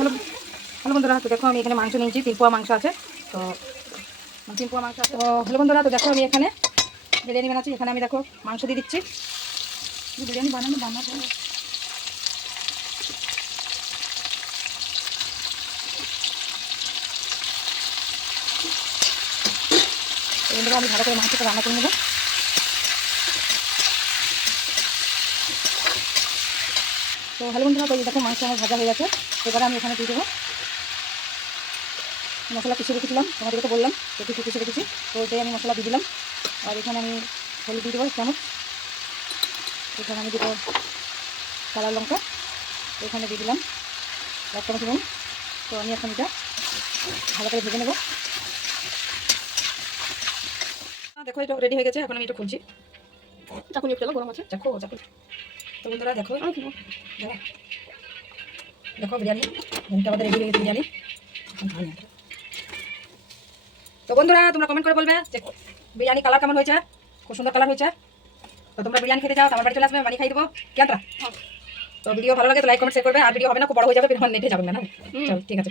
হলো হলো বন্ধুরা, তো দেখো আমি এখানে মাংস নিয়েছি, 3 পোয়া মাংস আছে। তো 3 পোয়া মাংস আছে। তো হলো বন্ধুরা, তো দেখো আমি এখানে বিরিয়ানি বানাচ্ছি। এখানে আমি দেখো মাংস দিয়ে দিচ্ছি। বিরিয়ানি বানাবো। বন্ধুরা আমি ভালো করে মাংসটা রান্না করে নেবো। তো হ্যালো বন্ধুরা, তো দেখো মাংস আমার ভাজা হয়ে গেছে। এবারে আমি এখানে দিয়ে দেবো মশলা পিছিয়ে রেখেছিলাম, তোমাদেরকে তো বললাম একটু পিছিয়ে রেখেছি। তো ওইটাই আমি মশলা দিয়ে দিলাম। আর এখানে আমি হলুদ দিয়ে দেবো 1 চামচ। এখানে আমি দেবো কালার লঙ্কা, এখানে দিয়ে দিলাম 1 চামচ নুন। তো আমি এখন এটা ভালো করে ভেজে নেবো। দেখো এটা রেডি হয়ে গেছে। এখন আমি এটা খুলছি। চাকু নিয়ে ফেলো, গরম আছে, চাকু। তো বন্ধুরা দেখো দেখো বিরিয়ানি আমাদের রেডি হয়ে গেছে বিরিয়ানি। তো বন্ধুরা তোমরা কমেন্ট করে বলবে যে বিরিয়ানি কালার কেমন হয়েছে। খুব সুন্দর কালার হয়েছে। তো তোমরা বিরিয়ানি খেতে যাও, আমার বাড়ি চলে আসবে, বানিয়ে খাই দেবো। কেন? তো ভিডিও ভালো লাগে তো লাইক কমেন্ট শেয়ার করবে। আর ভিডিও হবে না, খুব বড় হয়ে যাবে, নেটে যাবে না। চল ঠিক আছে।